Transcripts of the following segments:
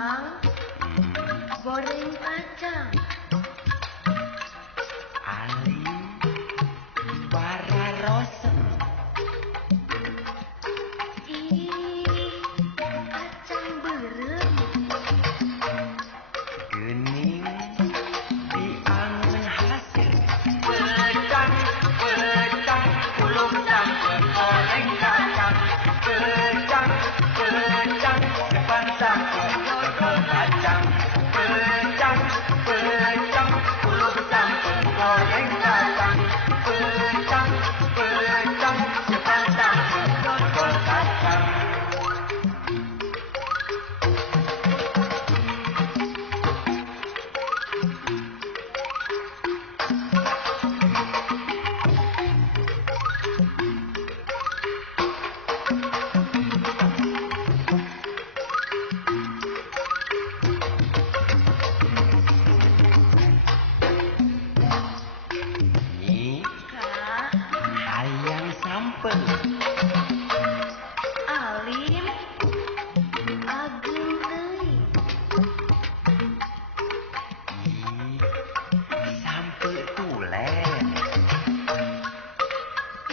Kang, goreng kacang. Ali bara rosem. Ih, kacang berem. Gening diangen hasil. Pecang, pecang, puluh sampai goreng kacang. Pecang, pecang, depan sampai dodol kacang. Pecang, pecang, puluh sampai goreng kacang. Pecang, pecang, depan sampai dodol kacang. Ini Kak, hayang sampel. alim, ageng deui. Sampel tulen.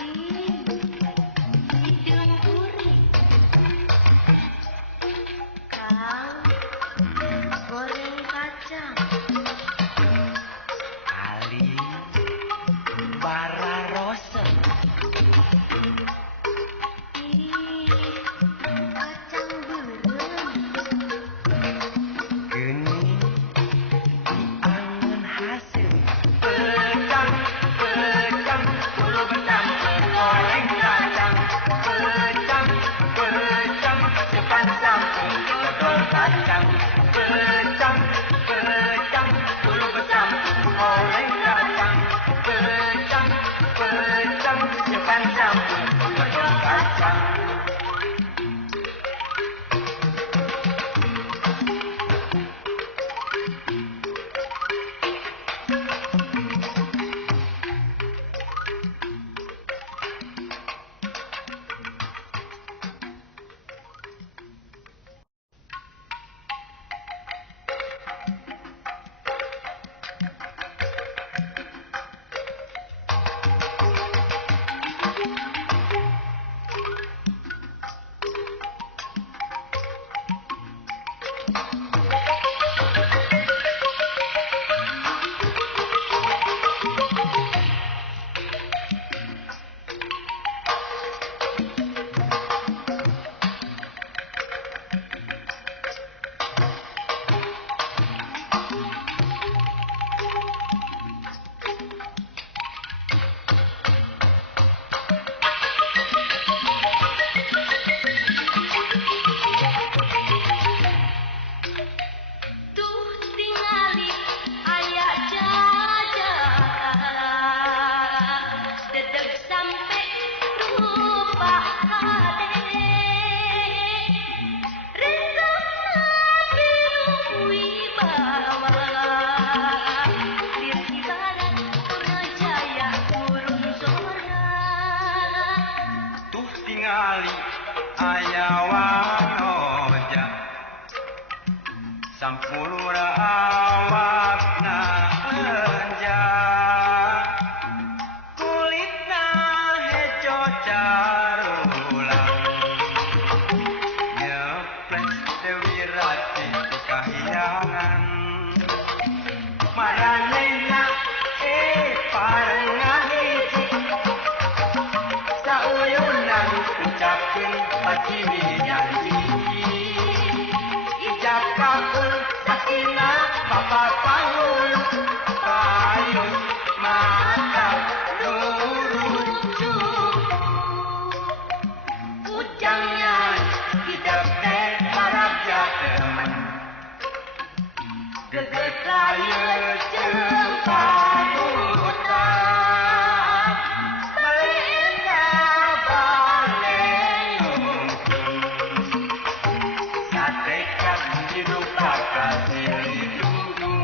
Ih, hidung uring. Kang, goreng kacang. Ali bara rosem. Ih, kacang berem. Gening diangen hasil. Pecang, pecang, puluh sampai goreng kacang. Pecang, pecang, depan sampai dodol kacang. Pecang, pecang, puluh sampai goreng kacang. Pecang, pecang, depan sampai dodol kacang. Tuh tingali aya jajan, dedeg sampe rupa hade. Resepna biru wibawa, lir kibaran Purnajaya urung sorangan. Tuh tingali aya wanoja sampulura awakna enjang kulitna hejo carulang nyeples Dewi Rati kahyangan maranehna parengan hiji sauyunan ucapkeun pacimi janji ijab kabul sakina bapak payun payun mata nurucu ujangnya hidup teh harap jateman geget raya cemparutan balena balenu satekat hidup kasih dudung.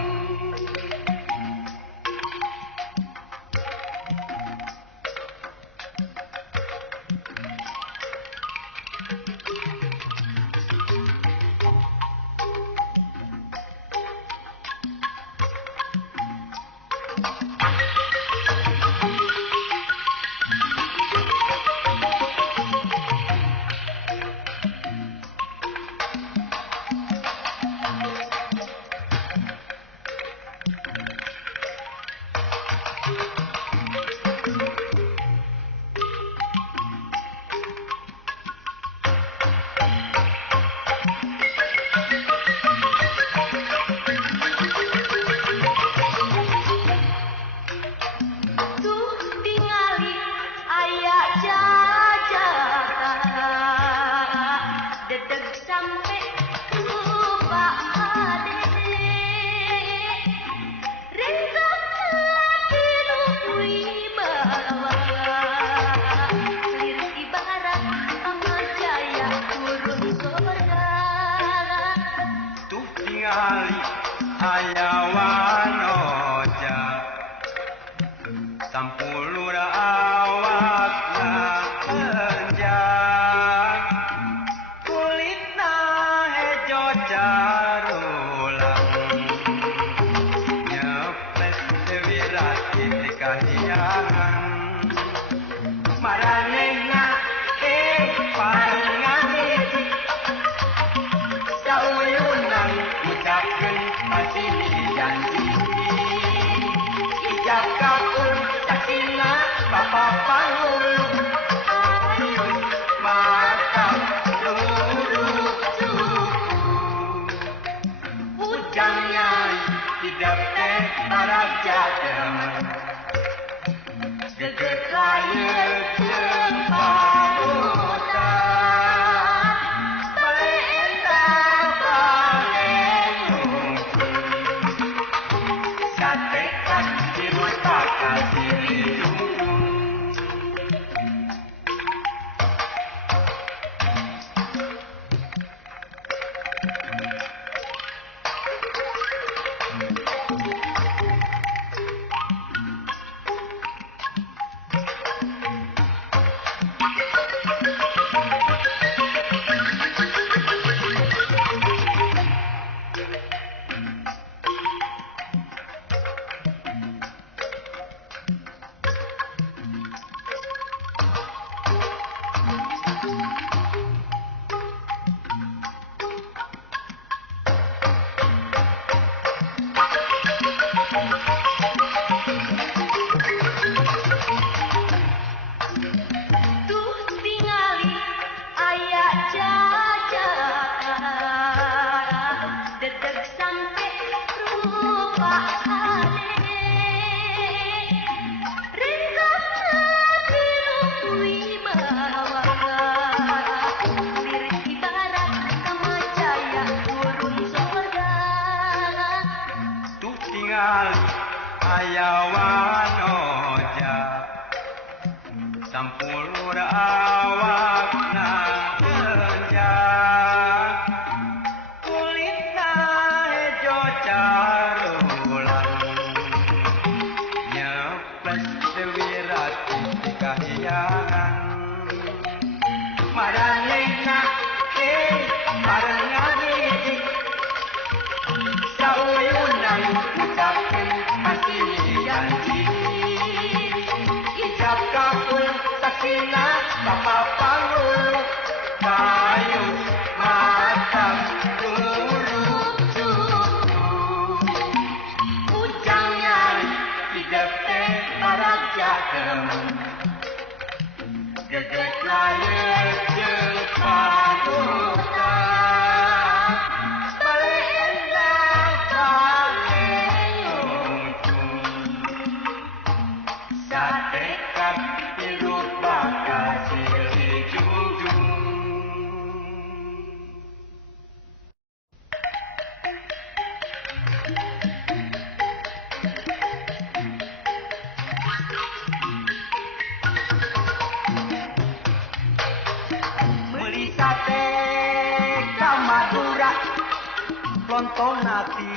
Lontong nati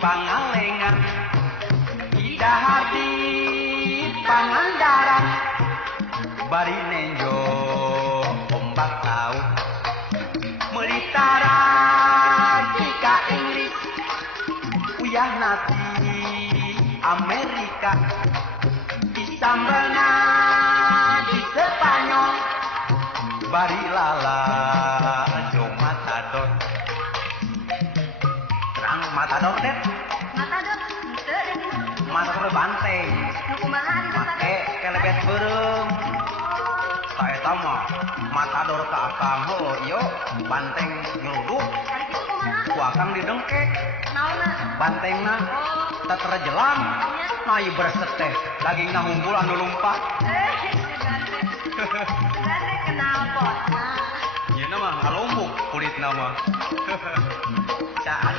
Pangalengan Idahati Pangandaran Bari nenjo Ombak laut Melitara Jika Inggris Uyah nati Amerika di sambelna di Spanyol bari lala jo matador terang matador deh Matador, henteu deh dina. matador banteng Nu kumaha di matador? make kelebet beureum saeta mah matador ka akang heuh ieu banteng nyeluduk Ari kitu kumaha? ku akang didengkek Naonna? bantengna Oh, teterjelang nya. nai berset teh dagingna hunggul anu lumpat Si ganteng. Ganteng kenal pot. Nah, ieu mah ngalumpuk kulitna mah caan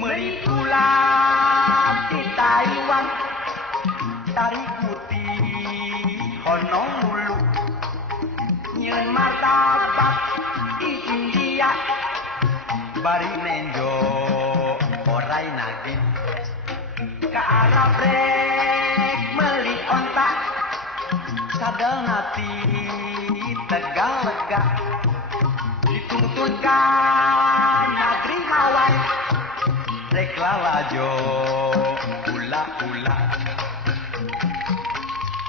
meuli ulah di Taiwan tariku ti Honolulu nyieun martabak di India bari nenjo orai nagih ka Arab rek meuli onta sadelna ti Tegalega dituntun ka negeri Hawaii rek lalajo ula-ula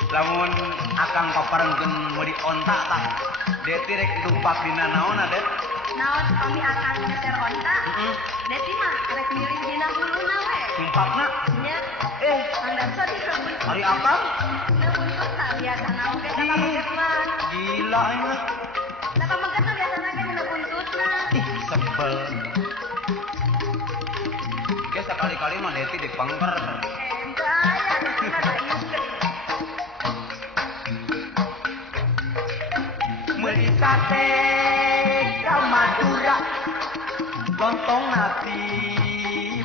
lamun akang paparengkeun meuli onta tah deti rek dumpak dina naonna det naon kami akan ngeser onta. Deti mah rek milih dina huluna we. dumpakna Nya, handap so disebut. hari akang Dina buntut tah biasa naon ge taka mengget mah. gila ini Taka mengget tah biasa ge dina buntutna. ih sebel ge sekali-kali mah deti dipengker Aya, dina da ieu. meuli sate ka Madura lontong nasi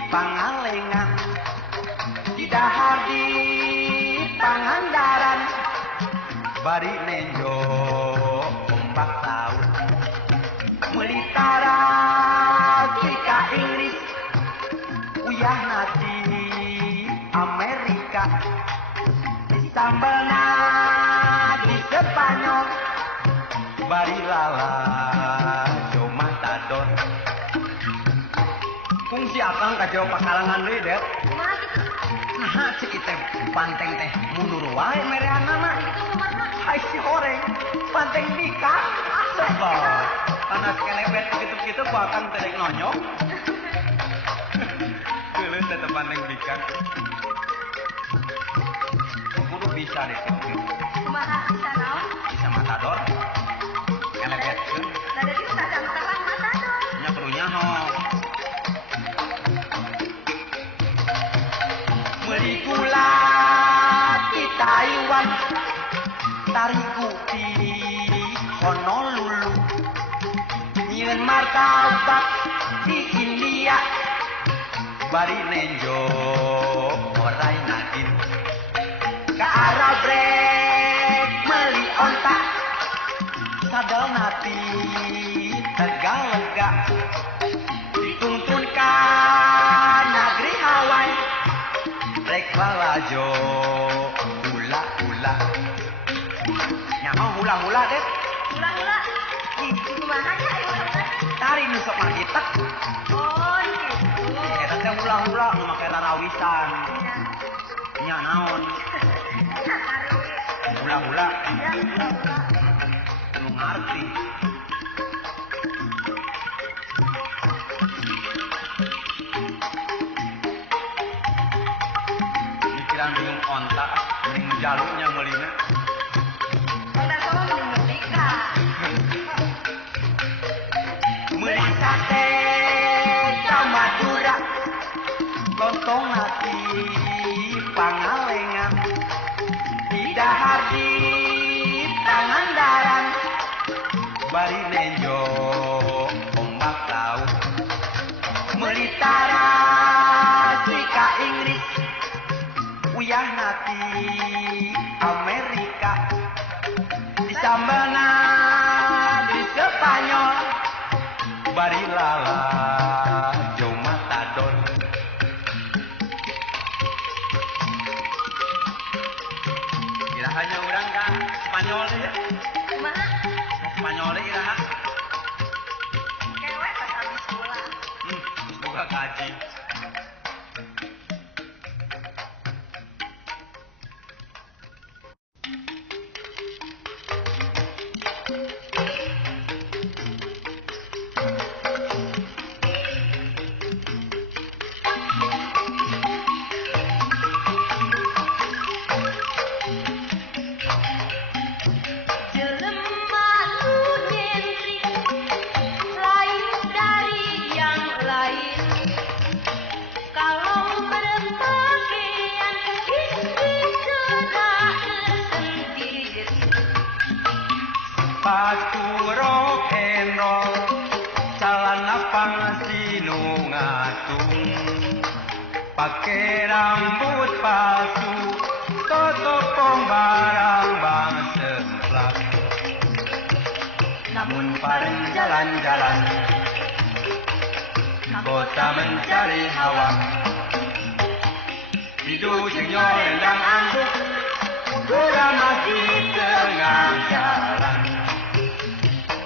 Pangalengan di dahar di Pangandaran bari nenjo ombak laut meuli tarasi ka Inggris uyah nasi Amerika sambelna di Spanyol bari lala jo matador fungsi akang ka jauh pakalangan deui det Kumaha kitu? nah cik teh banteng teh mundur wae mereanna mah Kitu kumaha? hai si horeng banteng nikah sebel panas kelebet kitu-kitu ku akang teh rek nonyok geuleuh teh teh banteng nikah kudu bisa deh kitu Kumaha bisa naon? bisa matador kelebetkeun Da deti sadang terang matador. nya kudu nyaho meuli gula di Taiwan tariku di Honolulu nyieun martabak di India bari nenjo orai nagin ka Arab rek meuli onta sadelna ti Tegalega dituntun ka negeri Hawaii rek lalajo hula-hula nyaho hula-hula det Hula-hula. Ih, kumaha nya aya hula? tari nu sok mangitek Oh, gitu. eta teh hula-hula nu make rarawisan Nya. nya naon Nya kari. hula-hula Ya, hula-hula. nu ngarti pikiran bingung onta mending jalurnya meulina Kada sama mending nikah. meuli sate ka Madura lontong nasi Pangalengan di dahar di Pangandaran bari nenjo ombak laut meuli tarasi ka Inggris uyah nasi Amerika di sambelna di Spanyol bari lala jo matador irahanya urang ka Spanyol ya Kumaha? Spanyol iraha Kewe pas habis bola. boga kaji barang bangsa semplak. Namun bareng jalan-jalan kota mencari hawa, hidup jenyor rendang angkuh beramah di tengah jalan.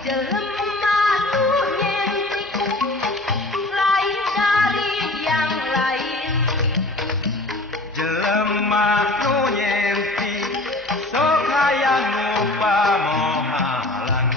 Jelema nu nyentik lain dari yang lain. Jelema nu nyentik sok hayang nu pamohalan.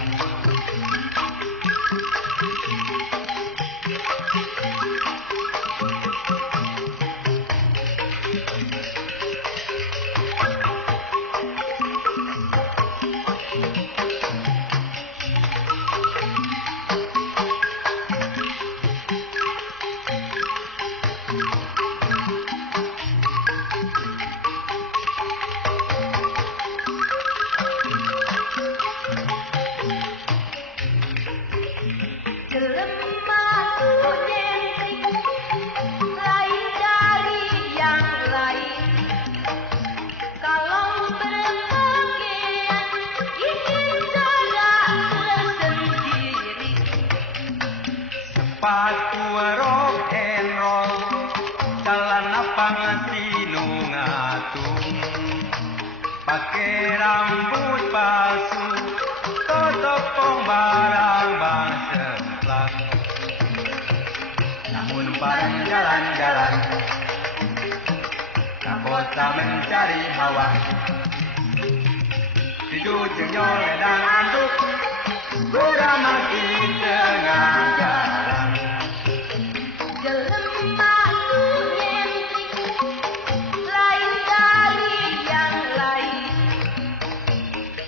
Jelema nu nyentik lain dari yang lain. Kalau berpakaian ingin jalan tersendiri. Sepatu rock and roll, celana pangasilu ngatung, pakai rambut palsu, totopong barang bangsa semplak. Namun bareng jalan-jalan ke kota mencari hawa, hidup jenyor dan anduk beramah di tengah jalan. Jelema nu nyentik lain dari yang lain.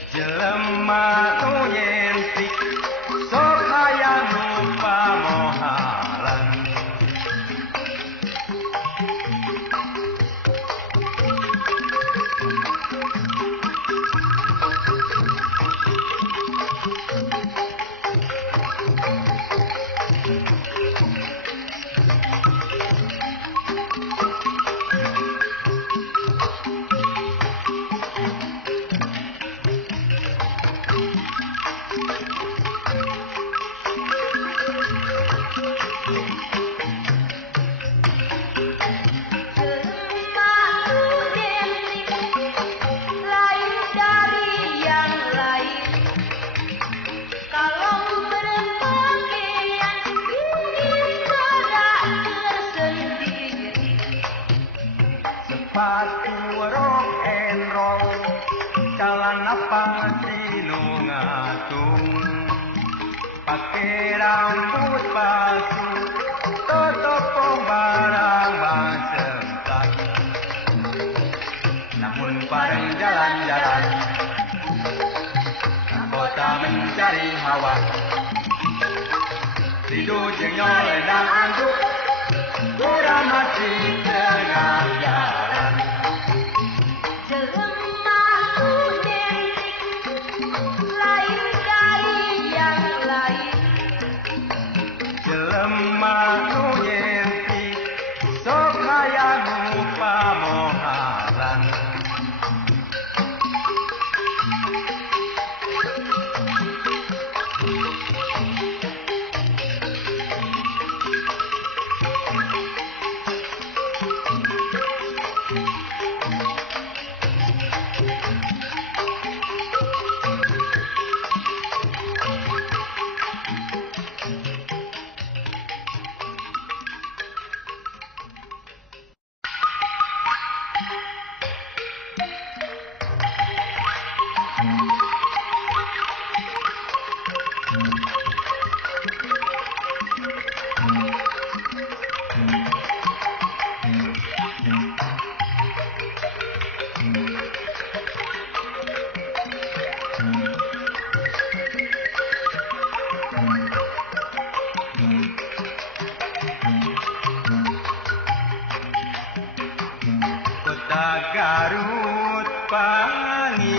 Jelema nu nyentik sok hayang nu pamohalan. Jelema nu nyentik lain dari yang lain. Kalau berpakaian ingin jalan tersendiri. Sepatu rock and roll, celana pangasilu ngatung, pakai rambut palsu, totopong barang bangsa semplak. Namun bareng jalan-jalan ke kota mencari hawa, hidup jenyor dan anduk beramah di tengah jalan. Jelema nu nyentik lain dari yang lain. Jelema nu nyentik sok hayang nu pamohalan. Garut Pangirutan,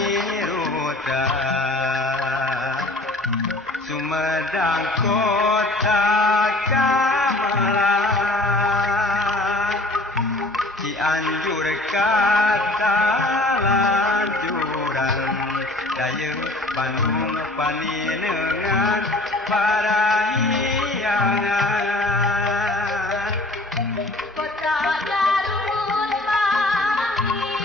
Sumedang Kota Gamelan, Cianjur Katalan parahiangan Kota Garut pangirutan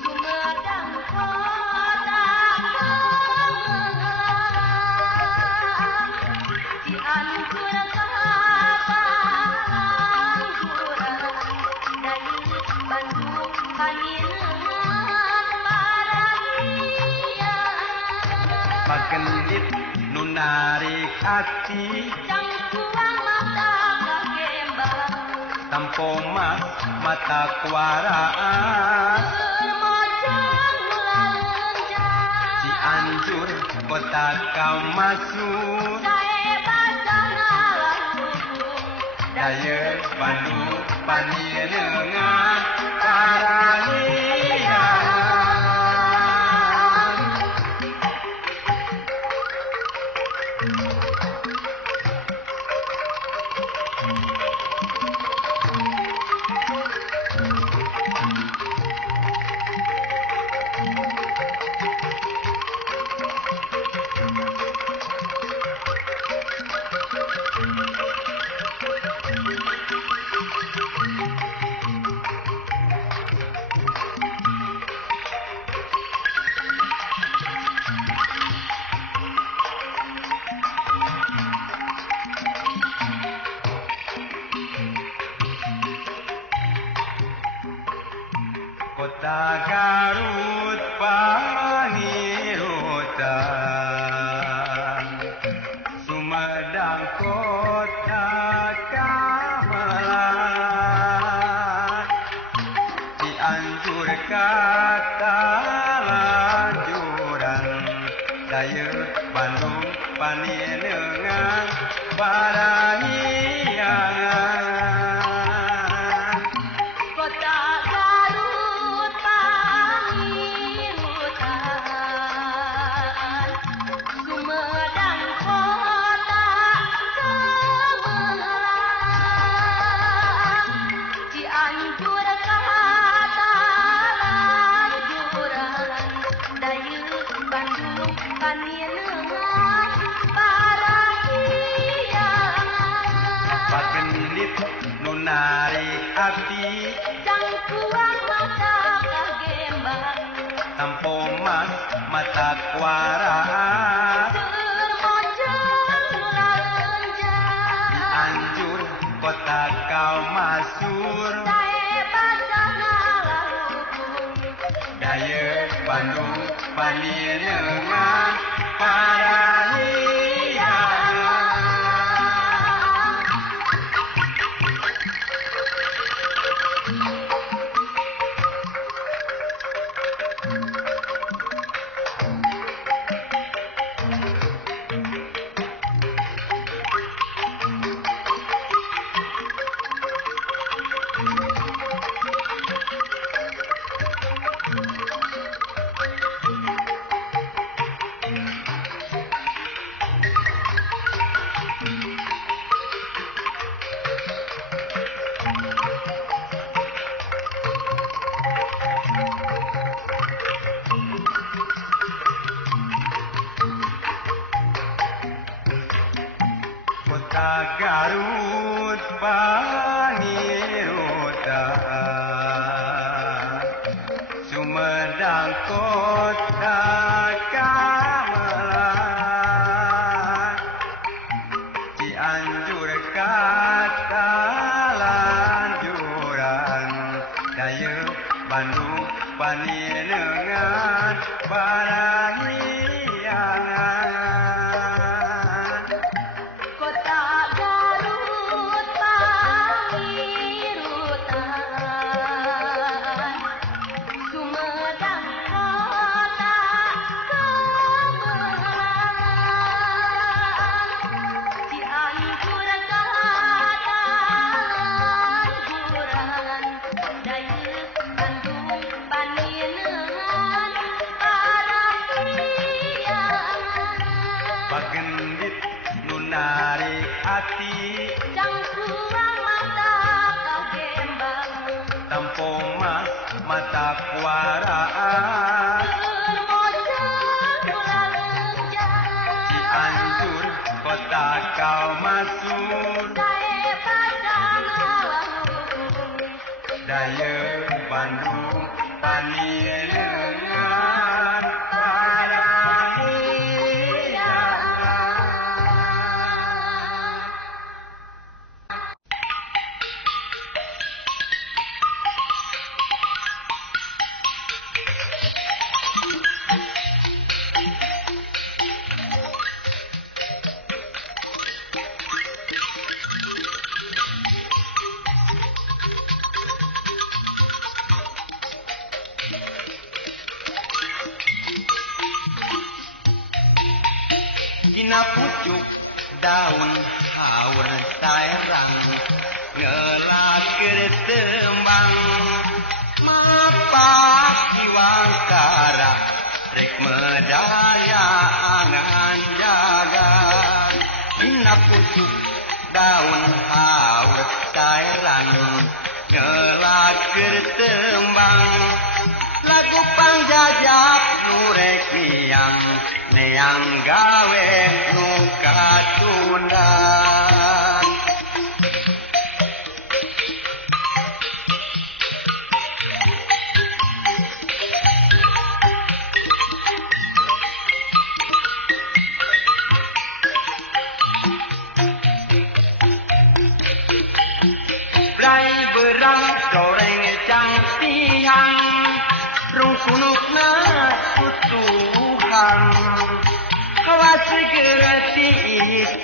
Sumedang kota Cianjur Pangjuran dari Bandung Paningan parahiangan pagendit nu narik hati Cangkuang mata kagembang tampo mas mata kuaraan Bermojang mulalenjang Cianjur kota Kamasur Sae basah ngalangung daya Bandung panieungan parahiangan Kota Garut pangirutan Sumedang kota gamelan Cianjur kata lanjuran daya Bandung panieungan parahiangan Kota Garut pangirutan Sumedang kota gemelang Cianjur kata lanjuran daya Bandung panieungan parahiangan pagendit nu narik hati Cangkuang mata kagembang tampo mas mata kuaraan Bermojang mulalenjang Cianjur kota Kamasur Sae basah ngalangung daya Bandung panieungan parahiangan Kota Garut pangirutan Sumedang kota gamelan Cianjur kata lanjuran daya Bandung panieungan parahiangan Kota Garut pangirutan Sumedang kota gemelang Cianjur kata lanjuran daya Bandung panieungan parahiangan pagendit nu narik hati Cangkuang mata kagembang tampo mata kuaraan Bermojang mulalenjang tak kau masuk daya Bandung panilengan Dina pucuk daun haur saerang ngelaker tembang mapak diwangkara rek medaya angan jaga dina pucuk daun haur saerang ngelaker tembang lagu pangjajak nurek miang neang gawe nuka tundan Brai berang goreng jang tiang rung kunukna kutuhan Hawa segera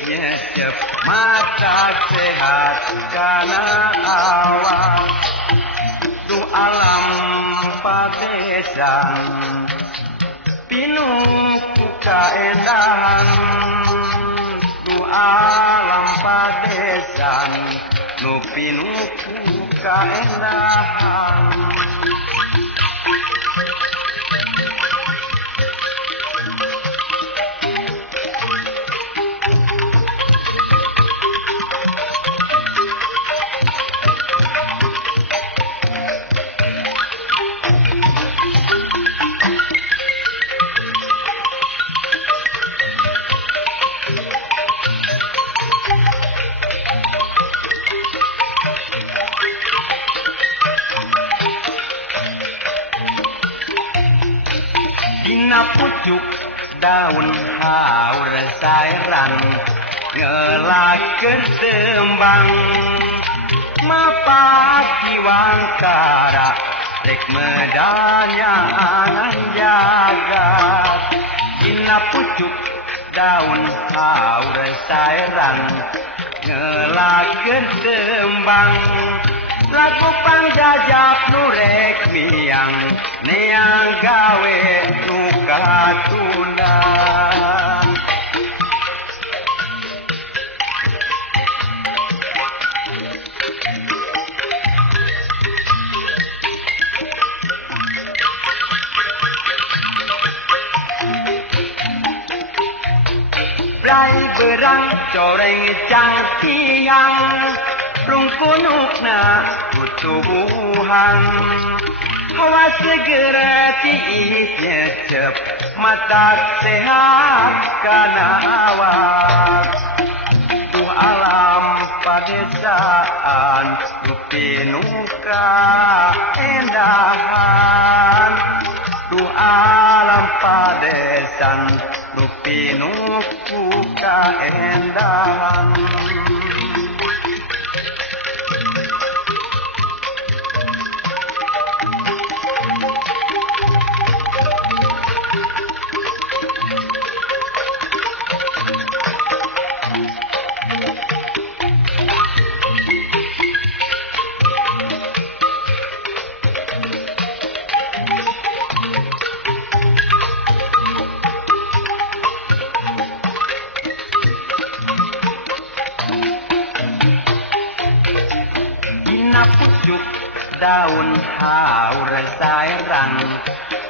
nyecep mata sehat kana awal Du alam padesan Pinuku kaendahan Du alam padesan Nu pinuku kaendahan Dina pucuk daun haur saerang ngelakeun tembang mapaki wangkara rek medanya angan jagat dina pucuk daun haur saerang ngelakeun tembang lagu pangjajak nurek miang neang gawe nuka tundan Brai berang coreng cang tiang rung kunukna kutubuhan Hawa segera nyecep mata sehat kana awak Du alam padesaan Du pinuka endahan Du alam padesan Du pinuku kaendahan pucuk daun haur saerang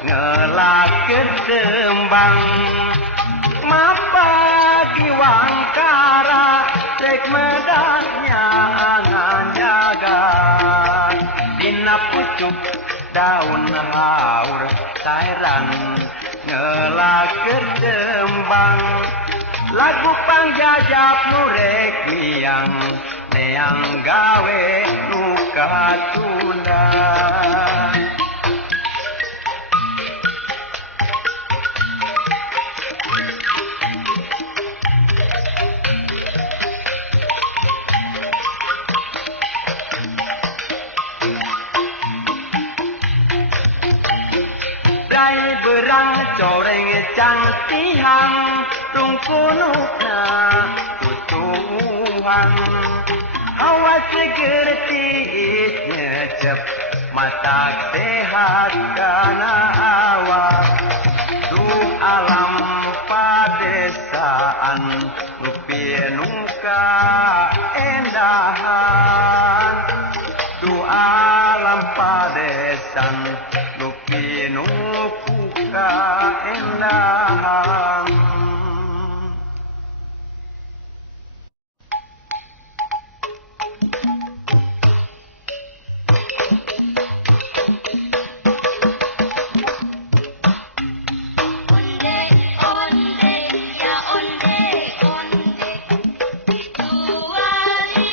ngelakeun tembang mapaki wangkara rek medanya angan jagat dina pucuk daun haur saerang ngelakeun tembang lagu pangjajab nurek miang neang gawe nuka tunda berang coreng cangtihan tungkunukna tutuhan hawa seger tiis nyecep mata sehat kana awak du alam padesaan rupienuka endahan du alam padesan rupienuka keendahan Onde, ya onde, itu wali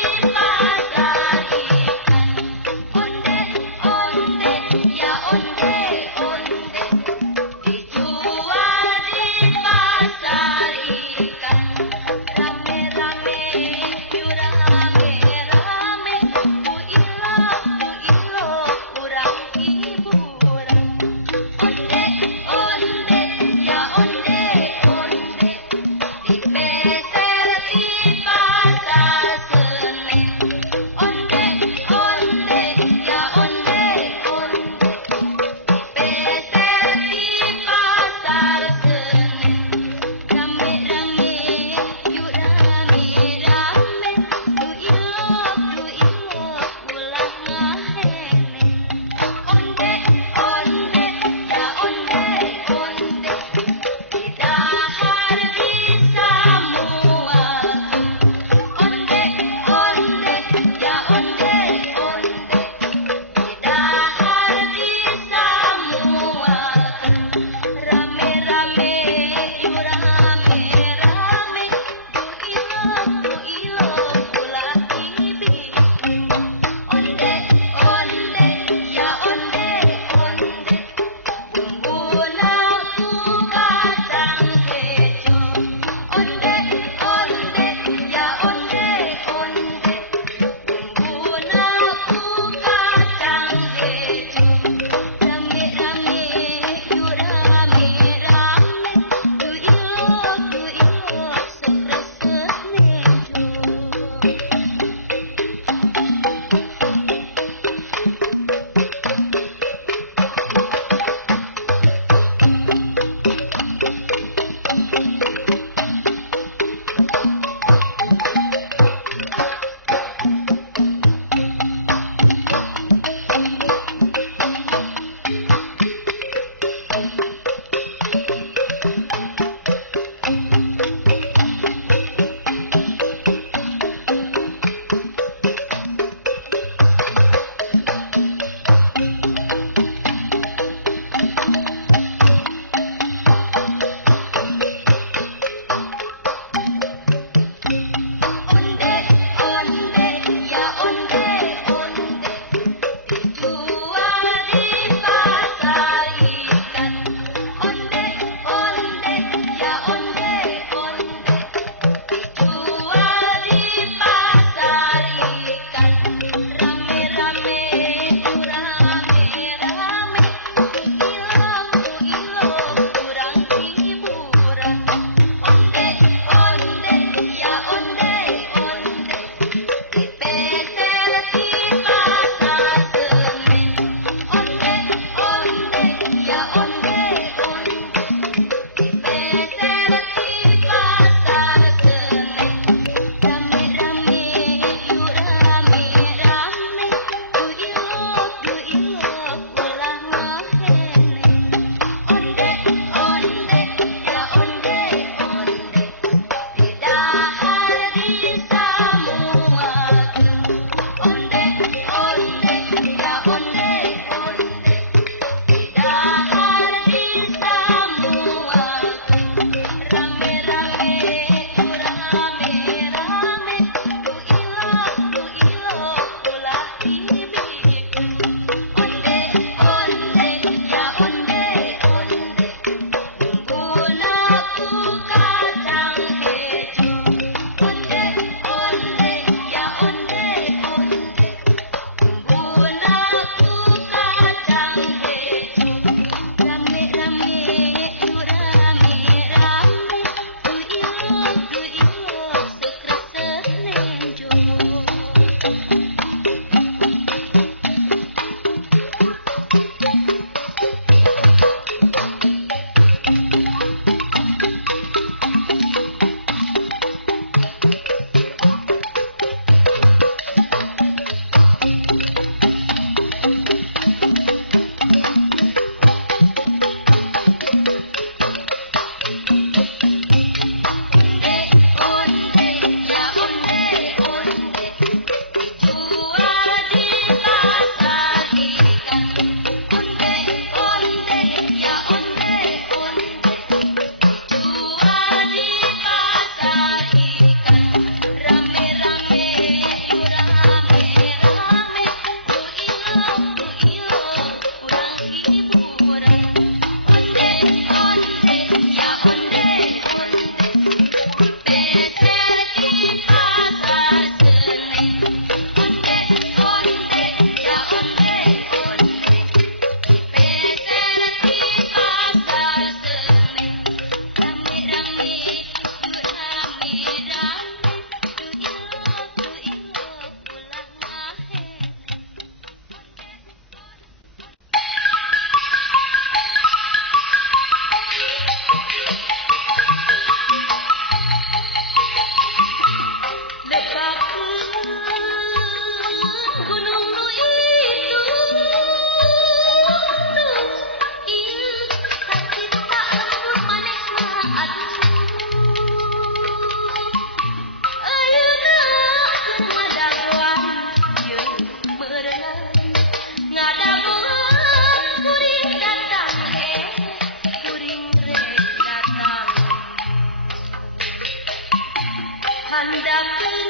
handakeun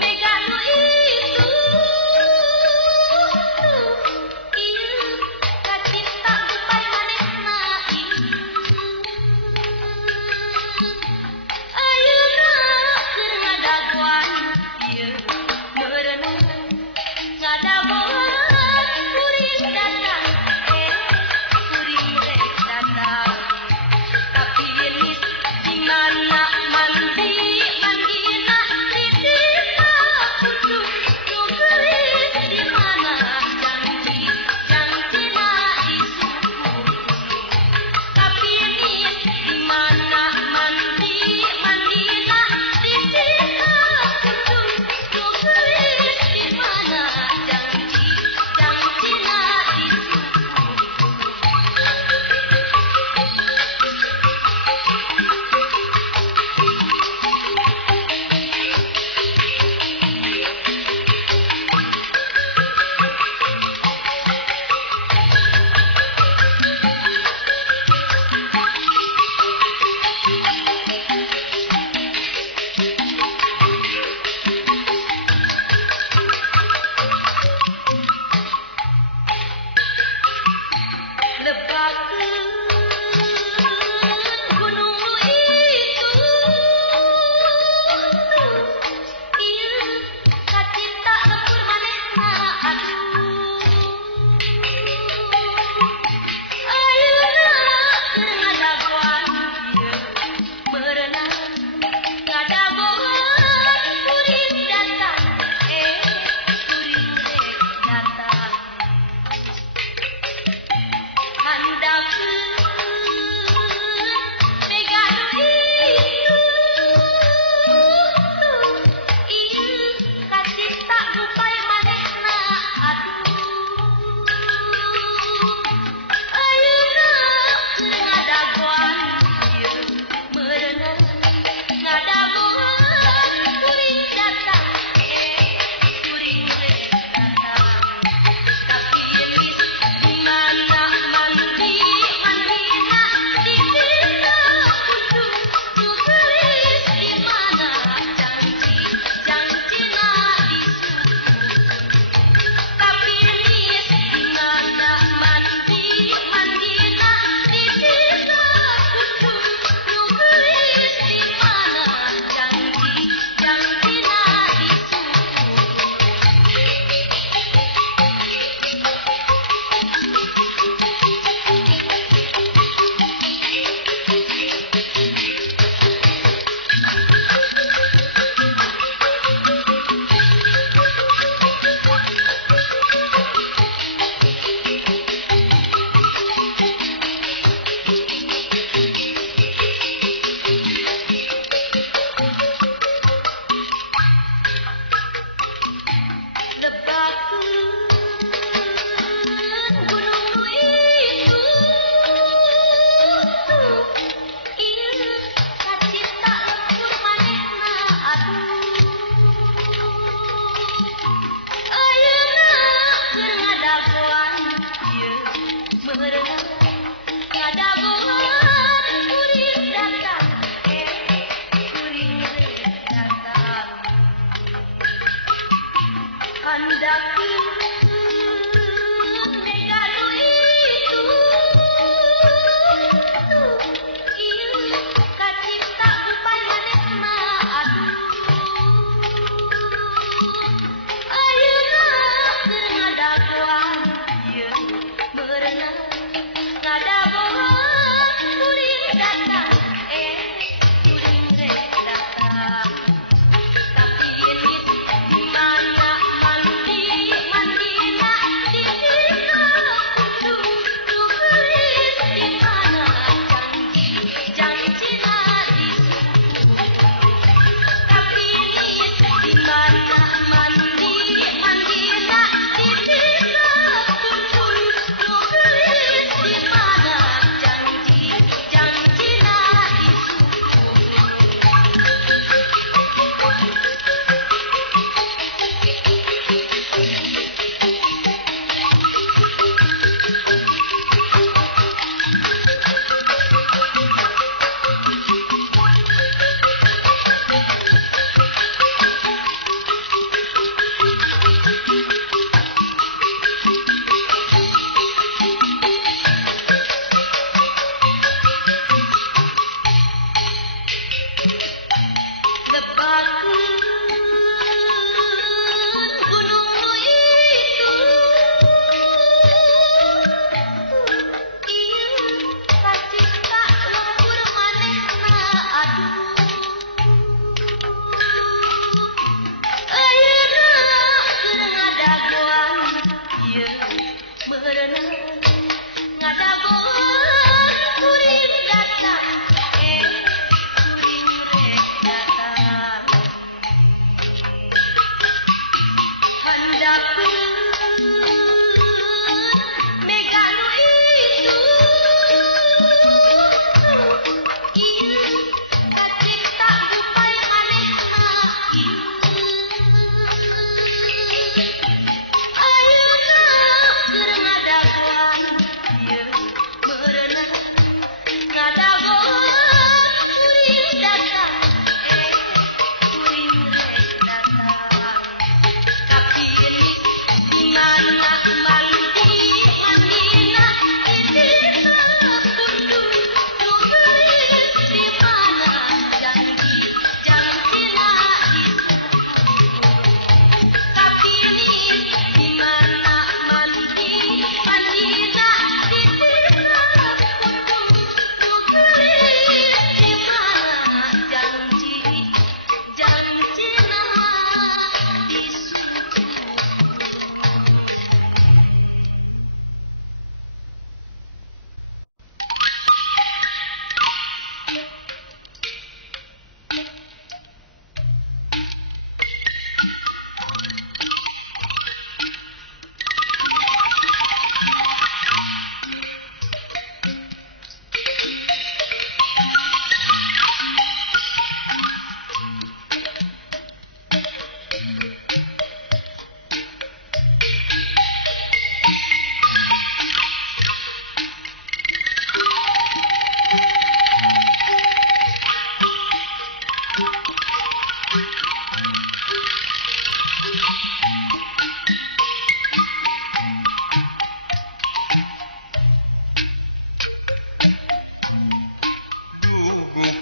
mega nu itu ieu kacipta supaya manehna ayeuna keur ngadaguan ieu meureun ngadaguan kuring datang kuring rek datang tapi ini di mana mandi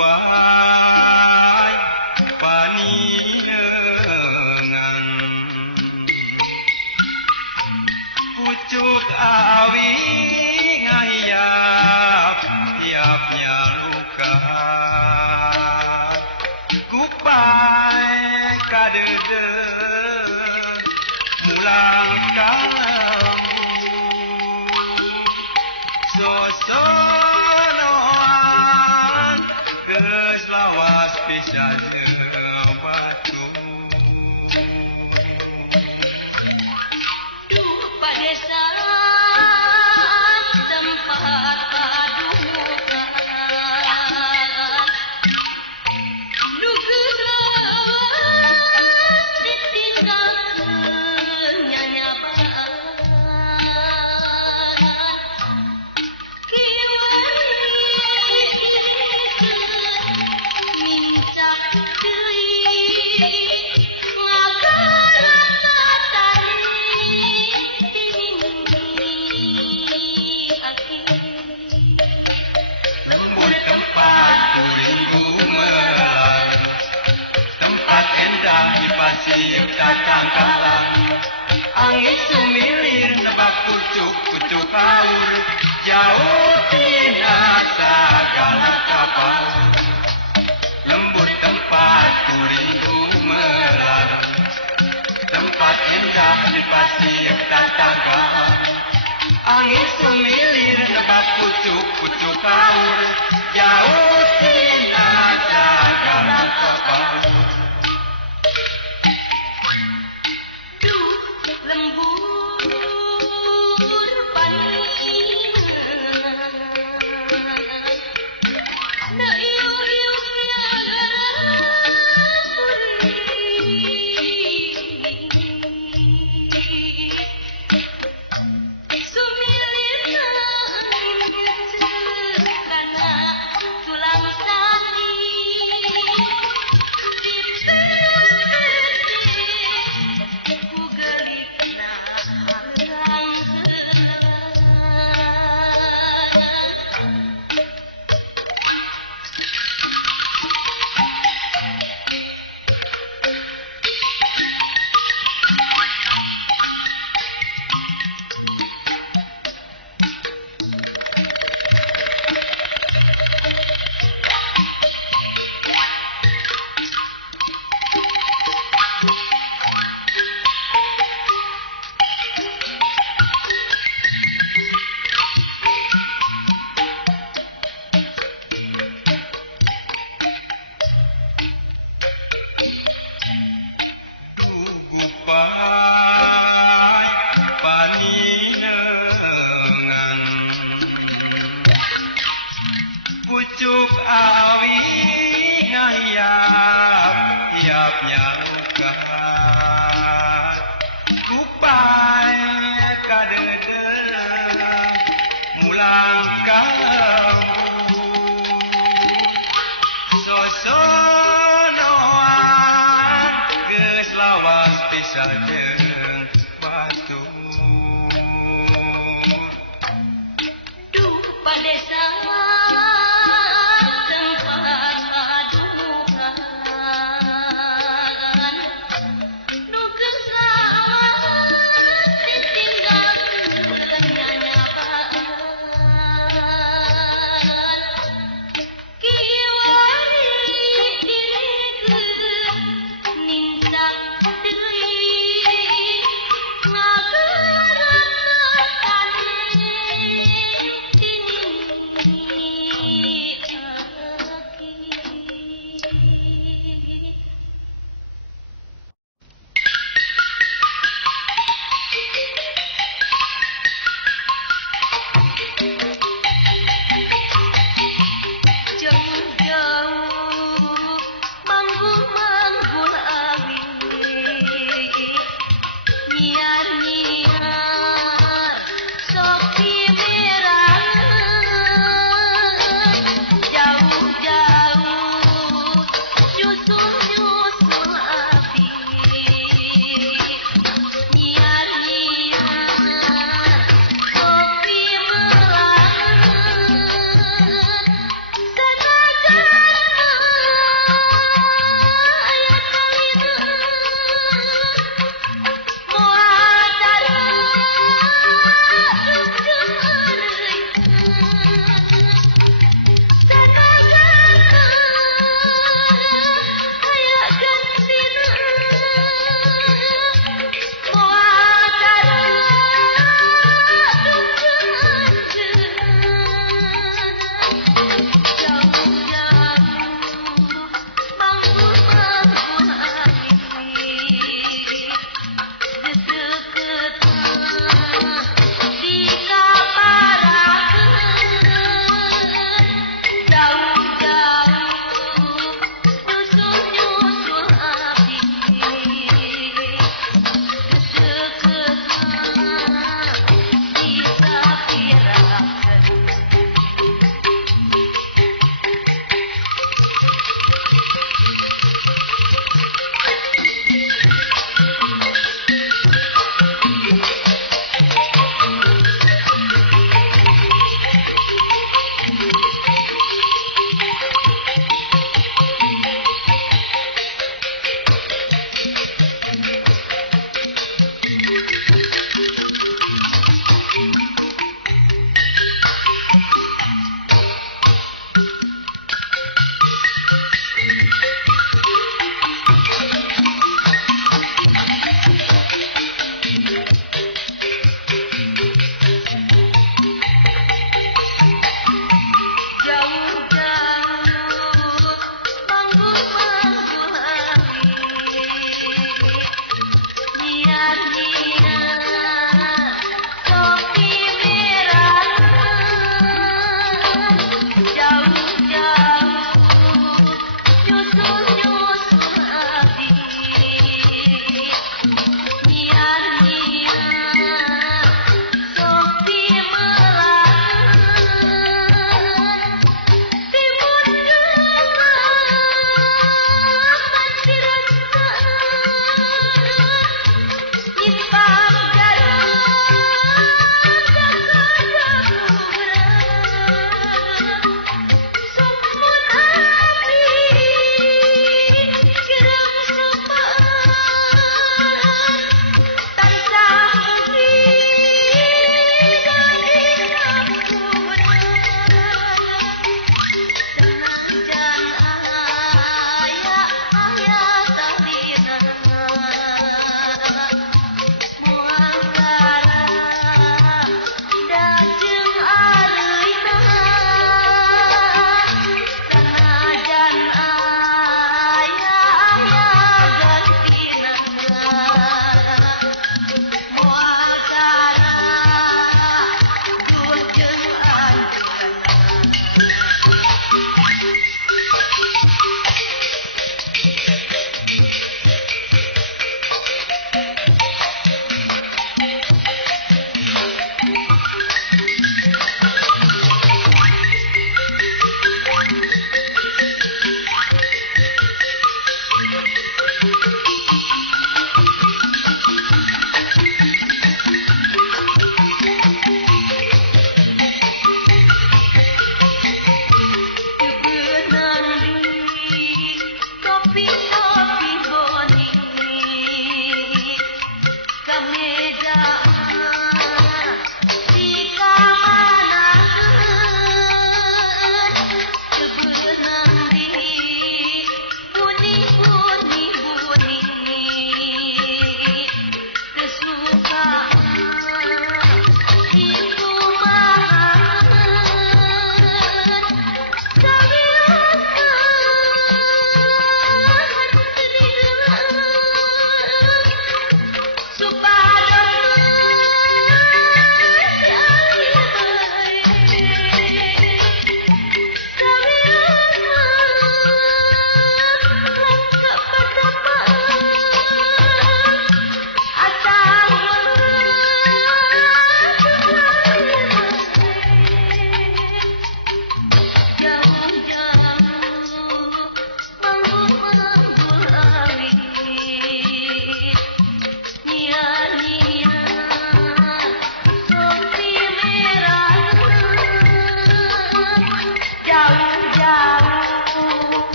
kupai paningan pucuk awi ngayap tiapnya luka kupai kadede mulang kamu sosonoan keslawas bisa jebatu Dupa desa tempat padukan Nugeus ditinggal nyanyapan mincak deui ngagarakan tari lembut tempat kuringku melar tempat endah di pasir datang kalang angin sumilir nebak pucuk-pucuk aur jauh tina segala kapal lembut tempat kuringku melar tempat indah di pasir datang kalang angin sumilir nebak pucuk-pucuk aur jauh tina segala kapal Duh lembur paningan na iu-iunya sumilirna kana tulang sati ku gelikna kupai paningan pucuk awi ngayap tiapnya luka kupai kadede mulang kamu sosonoan geus lawas bisa jeung batu Dupa desa tempat